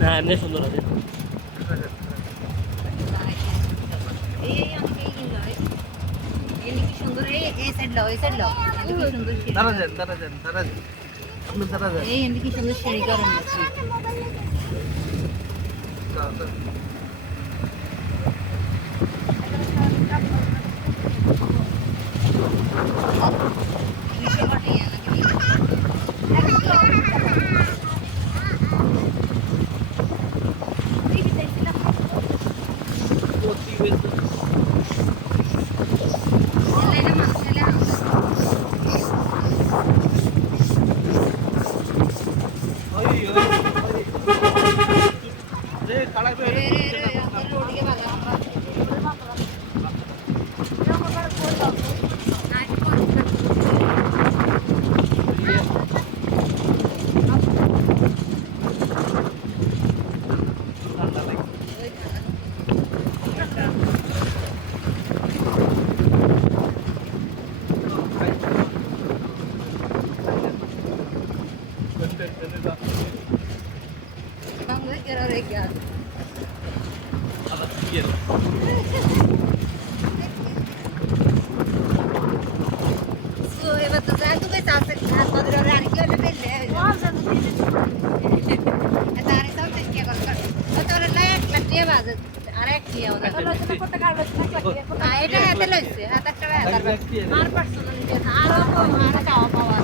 হ্যাঁ এমনি সুন্দর আছে। সুন্দর এই সাইড লাও এই সাইড লাও সুন্দর এই কি সুন্দর সিঁড়ি করেন এটা হাতে লইছে হাতে একটা আর পার্সোনাল আরো আর চাওয়া পাওয়া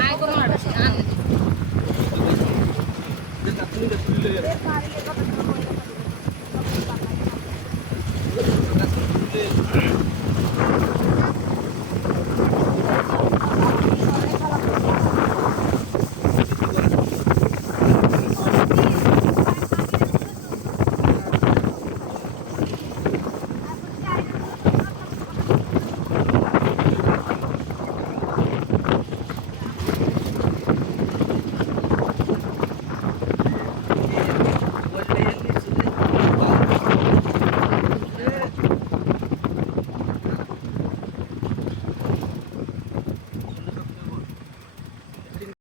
আই কোন অর্ডার আন